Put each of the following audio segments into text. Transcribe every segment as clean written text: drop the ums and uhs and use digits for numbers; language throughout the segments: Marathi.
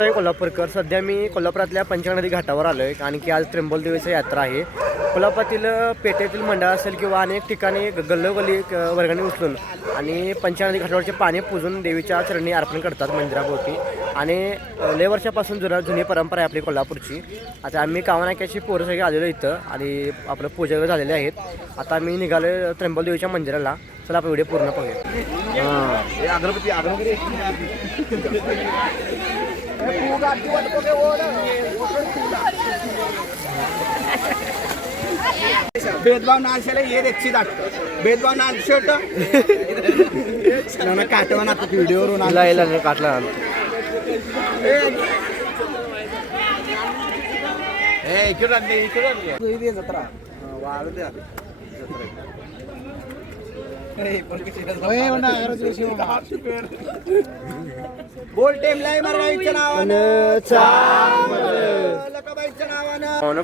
कोल्हापूरकर सध्या मी कोल्हापुरातल्या पंचनदी घाटावर आलो आहे आणि की आज त्र्यंबोलदेवीची यात्रा आहे. कोल्हापुरातील पेठेतील मंडळ असेल किंवा अनेक ठिकाणी गल्लोगल्ली वर्गणी उचलून आणि पंचनदी घाटावरचे पाणी पुजून देवीच्या चरणी अर्पण करतात मंदिराभोवती. आणि लय वर्षापासून जुनी परंपरा आहे आपली कोल्हापूरची. आता आम्ही कावनाक्याची पोरं सगळी आलेलो इथं आणि आपलं पूजा वगैरे झालेले आहेत. आता मी निघालो त्र्यंबोलदेवीच्या मंदिराला. चला आपण व्हिडिओ पूर्ण पाहूया. अगरबत्ती अगरबत्ती भेदभाव नाशाला ये देखची दाट भेदभाव नाश शेवट काटवा ना व्हिडिओवरून काटला इकडे जत्रा वाढ द्या बोल टेमलाई मरगाईच्या नावानं.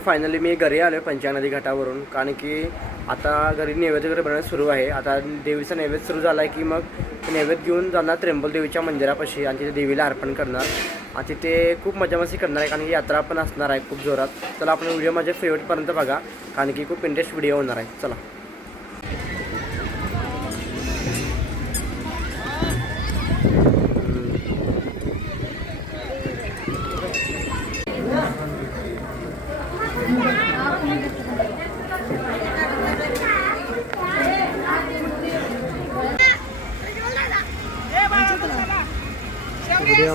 फायनली मी घरी आलो पंचनदी घाटावरून. कारण की आता घरी नैवेद्य वगैरे बनवणं सुरू आहे. आता देवीचा नैवेद्य सुरू झाला आहे की मग नैवेद्य घेऊन जाणार त्र्यंबोलदेवीच्या मंदिरापाशी आणि तिथे देवीला अर्पण करणार. आणि तिथे खूप मजा मस्ती करणार आहे कारण की यात्रा पण असणार आहे खूप जोरात. चला आपण व्हिडिओ माझ्या फेवरेटपर्यंत बघा कारण की खूप इंटरेस्ट व्हिडिओ होणार आहे. चला. व्हिडिओ